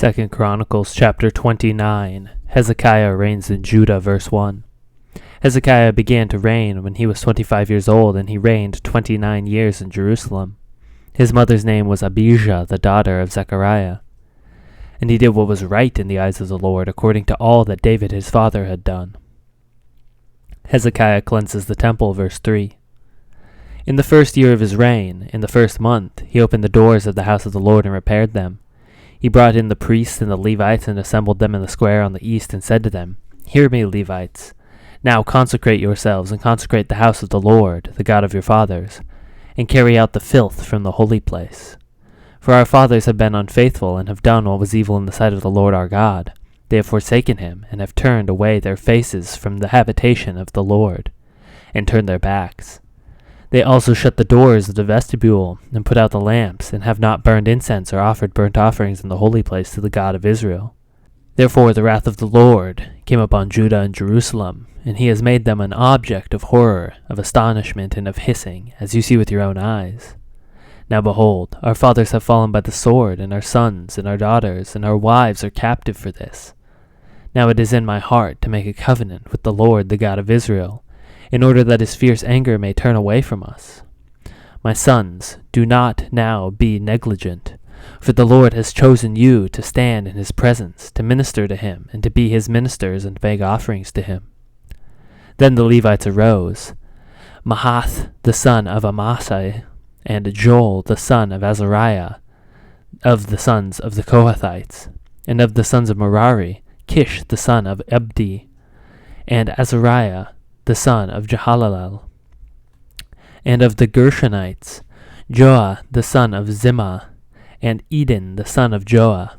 2 Chronicles chapter 29. Hezekiah reigns in Judah, verse 1. Hezekiah began to reign when he was 25 years old, and he reigned 29 years in Jerusalem. His mother's name was Abijah, the daughter of Zechariah. And he did what was right in the eyes of the Lord, according to all that David his father had done. Hezekiah cleanses the temple, verse 3. In the first year of his reign, in the first month, he opened the doors of the house of the Lord and repaired them. He brought in the priests and the Levites and assembled them in the square on the east and said to them, Hear me, Levites. Now consecrate yourselves and consecrate the house of the Lord, the God of your fathers, and carry out the filth from the holy place. For our fathers have been unfaithful and have done what was evil in the sight of the Lord our God. They have forsaken him and have turned away their faces from the habitation of the Lord, and turned their backs. They also shut the doors of the vestibule, and put out the lamps, and have not burned incense or offered burnt offerings in the holy place to the God of Israel. Therefore the wrath of the Lord came upon Judah and Jerusalem, and he has made them an object of horror, of astonishment, and of hissing, as you see with your own eyes. Now behold, our fathers have fallen by the sword, and our sons, and our daughters, and our wives are captive for this. Now it is in my heart to make a covenant with the Lord, the God of Israel, in order that his fierce anger may turn away from us. My sons, do not now be negligent, for the Lord has chosen you to stand in his presence, to minister to him, and to be his ministers and make offerings to him. Then the Levites arose, Mahath the son of Amasai, and Joel the son of Azariah, of the sons of the Kohathites, and of the sons of Merari, Kish the son of Abdi, and Azariah the son of Jehalalel, and of the Gershonites, Joah the son of Zimmah, and Eden the son of Joah,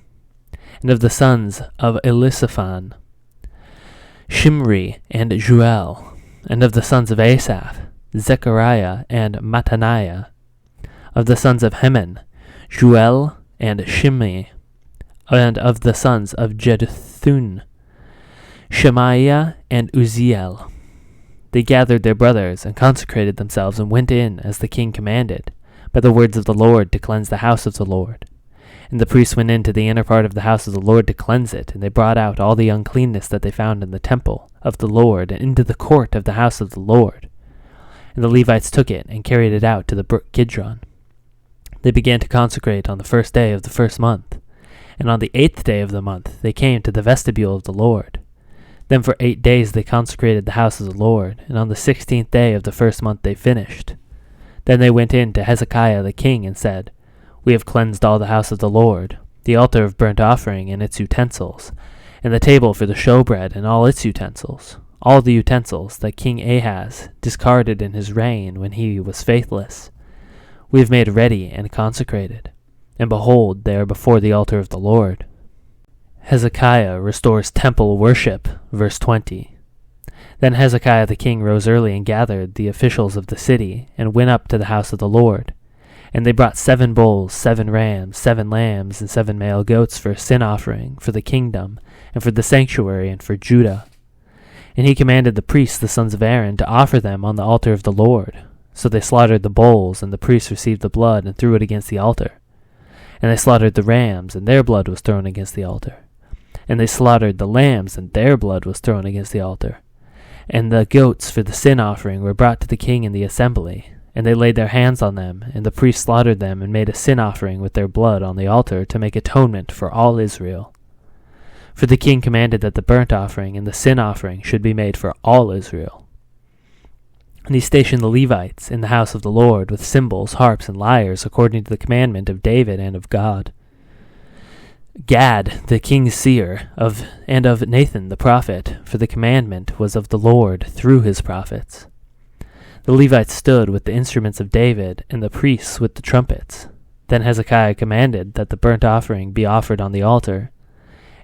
and of the sons of Elisaphan, Shimri and Juel, and of the sons of Asaph, Zechariah and Mattaniah, of the sons of Heman, Juel and Shimei, and of the sons of Jeduthun, Shemaiah and Uzziel. They gathered their brothers and consecrated themselves and went in as the king commanded, by the words of the Lord, to cleanse the house of the Lord. And the priests went into the inner part of the house of the Lord to cleanse it, and they brought out all the uncleanness that they found in the temple of the Lord and into the court of the house of the Lord. And the Levites took it and carried it out to the brook Kidron. They began to consecrate on the first day of the first month, and on the 8th day of the month they came to the vestibule of the Lord. Then for 8 days they consecrated the house of the Lord, and on the 16th day of the first month they finished. Then they went in to Hezekiah the king and said, We have cleansed all the house of the Lord, the altar of burnt offering and its utensils, and the table for the showbread and all its utensils, all the utensils that King Ahaz discarded in his reign when he was faithless. We have made ready and consecrated, and behold, they are before the altar of the Lord. Hezekiah restores temple worship, verse 20. Then Hezekiah the king rose early and gathered the officials of the city, and went up to the house of the Lord. And they brought 7 bulls, 7 rams, 7 lambs, and 7 male goats for a sin offering, for the kingdom, and for the sanctuary, and for Judah. And he commanded the priests, the sons of Aaron, to offer them on the altar of the Lord. So they slaughtered the bulls, and the priests received the blood, and threw it against the altar. And they slaughtered the rams, and their blood was thrown against the altar. And they slaughtered the lambs, and their blood was thrown against the altar. And the goats for the sin offering were brought to the king in the assembly, and they laid their hands on them, and the priests slaughtered them, and made a sin offering with their blood on the altar to make atonement for all Israel. For the king commanded that the burnt offering and the sin offering should be made for all Israel. And he stationed the Levites in the house of the Lord with cymbals, harps, and lyres, according to the commandment of David and of God. Gad, the king's seer, and of Nathan the prophet, for the commandment was of the Lord through his prophets. The Levites stood with the instruments of David, and the priests with the trumpets. Then Hezekiah commanded that the burnt offering be offered on the altar.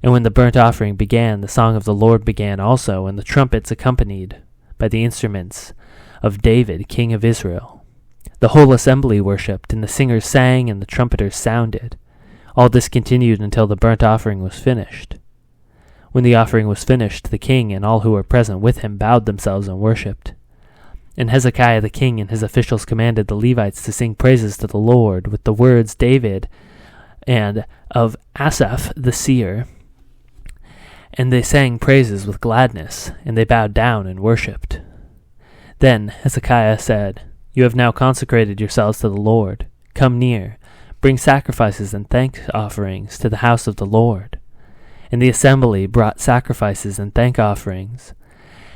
And when the burnt offering began, the song of the Lord began also, and the trumpets accompanied by the instruments of David, king of Israel. The whole assembly worshipped, and the singers sang, and the trumpeters sounded. All this continued until the burnt offering was finished. When the offering was finished, the king and all who were present with him bowed themselves and worshipped. And Hezekiah the king and his officials commanded the Levites to sing praises to the Lord with the words David and of Asaph the seer. And they sang praises with gladness, and they bowed down and worshipped. Then Hezekiah said, "You have now consecrated yourselves to the Lord. Come near, bring sacrifices and thank offerings to the house of the Lord." And the assembly brought sacrifices and thank offerings,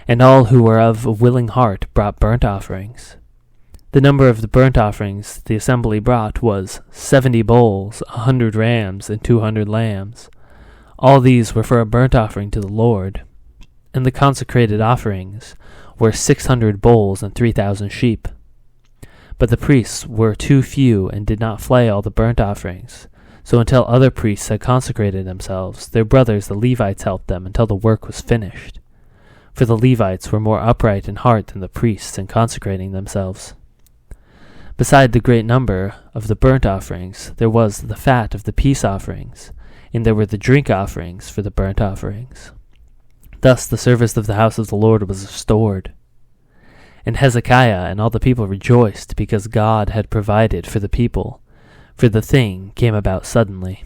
and all who were of a willing heart brought burnt offerings. The number of the burnt offerings the assembly brought was 70 bulls, 100 rams, and 200 lambs. All these were for a burnt offering to the Lord. And the consecrated offerings were 600 bulls and 3,000 sheep. But the priests were too few and did not flay all the burnt offerings. So until other priests had consecrated themselves, their brothers the Levites helped them until the work was finished. For the Levites were more upright in heart than the priests in consecrating themselves. Beside the great number of the burnt offerings, there was the fat of the peace offerings, and there were the drink offerings for the burnt offerings. Thus the service of the house of the Lord was restored. And Hezekiah and all the people rejoiced because God had provided for the people, for the thing came about suddenly.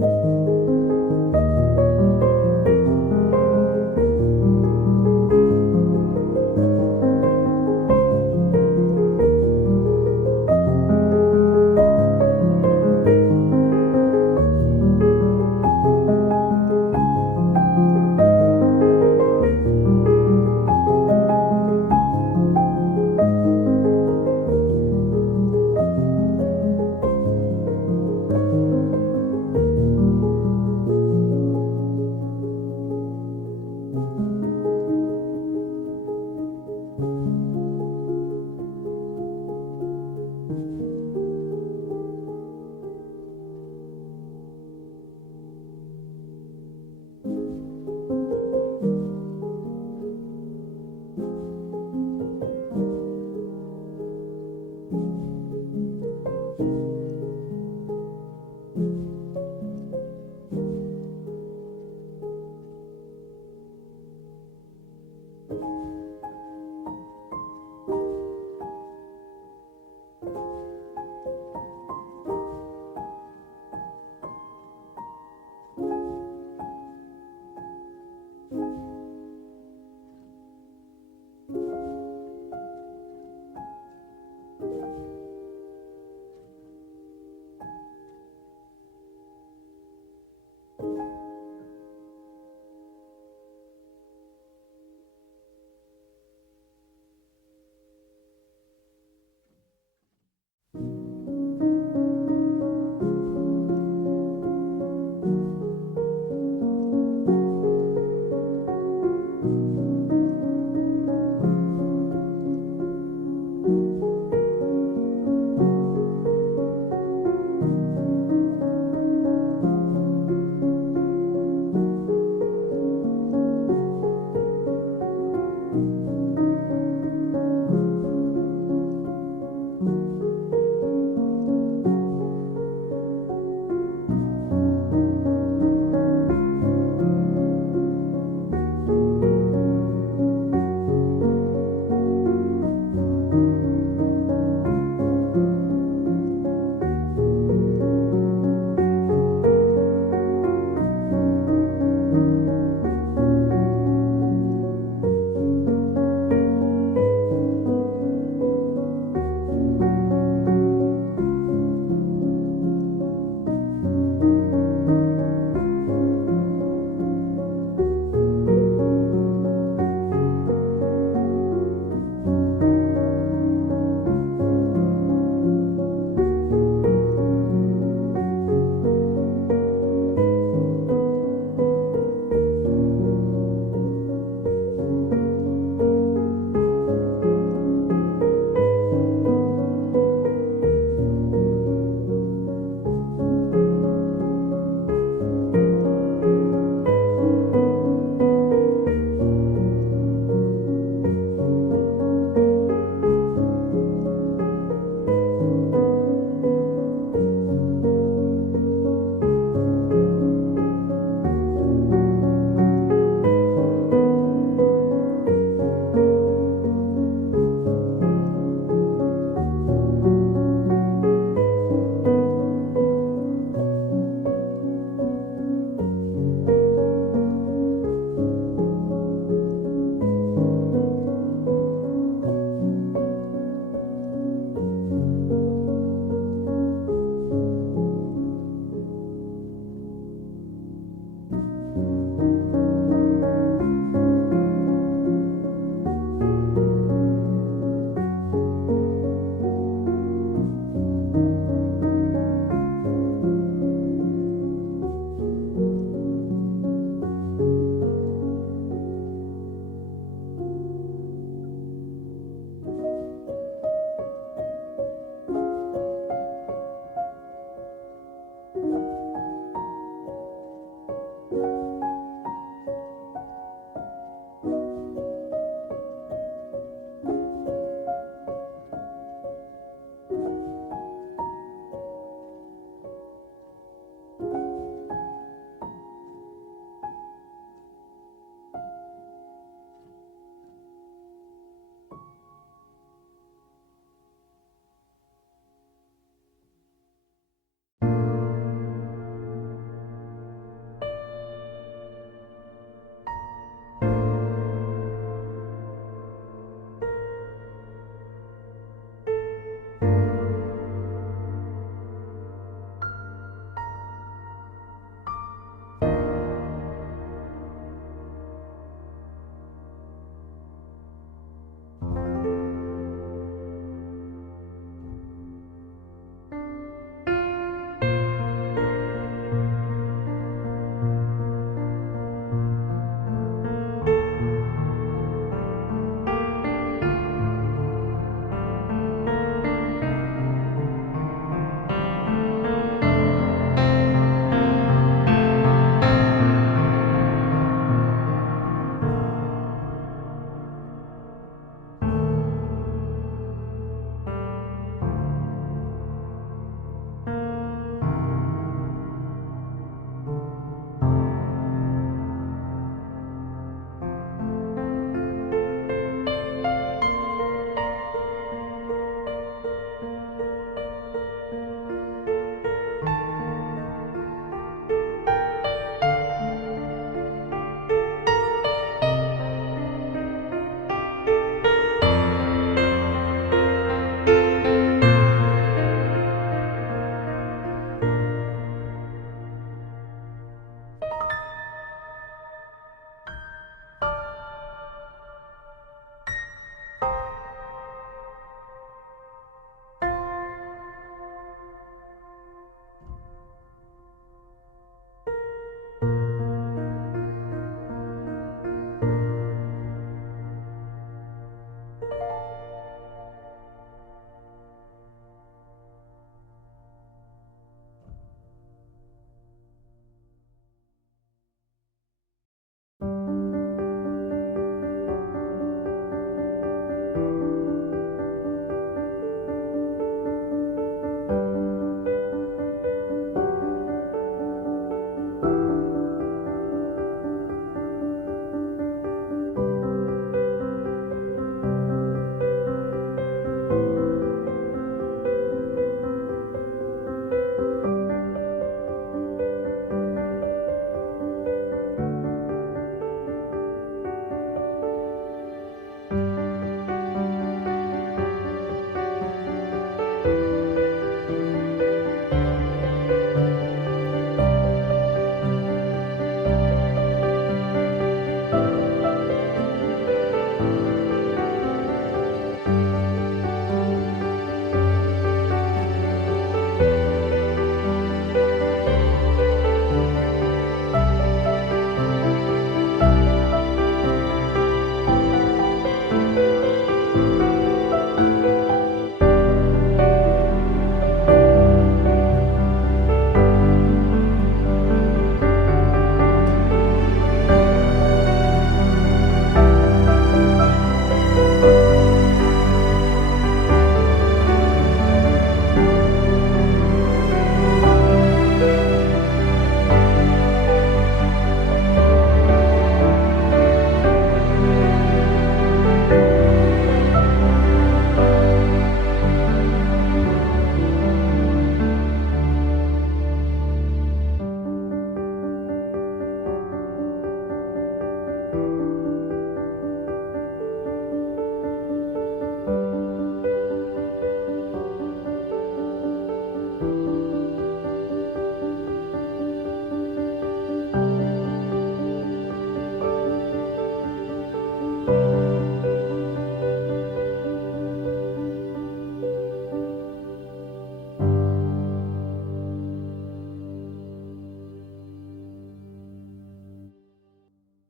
you.